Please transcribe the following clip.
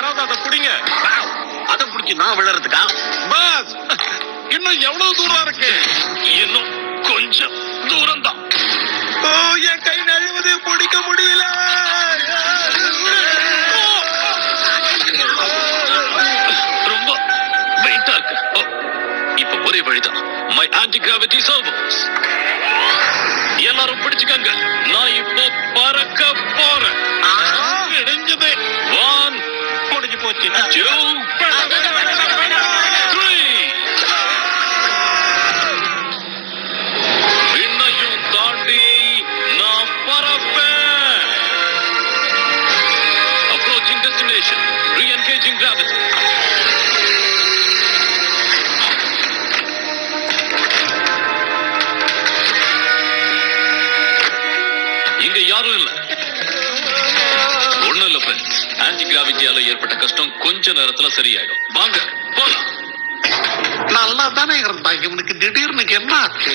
யாராவது அதை குடிங்க. அதை பிடிச்சி நான் விழறதுக்கா? பாஸ், இன்னும் எவ்வளவு தூரம் இருக்கு? இன்னும் கொஞ்சம் தூரம் தான். ஓ, என் கை நழுவுது, பிடிக்க முடியல. ரொம்ப வெயிட்டா இருக்கு. இப்ப ஒரே வழிதான். My anti gravity servers. எல்லாரும் பிடிச்சுக்கங்க. நான் இப்போ பறக்க போறேன். இடைஞ்சது. 1 முடிஞ்சு போச்சு. 2 3. விண்ணையும் தாண்டி நான் பறப்பேன். Approaching destination. Re-engaging gravity. இங்க யாரும் இல்ல. ஒண்ணும் இல்ல ஃப்ரெண்ட்ஸ். ஆன்டி கிராவிட்டியால ஏற்பட்ட கஷ்டம் கொஞ்ச நேரத்துல சரியாயிடும். வாங்க போலாம். நல்லா தானே இருந்தா, இவனுக்கு திடீர்னு என்ன ஆச்சு?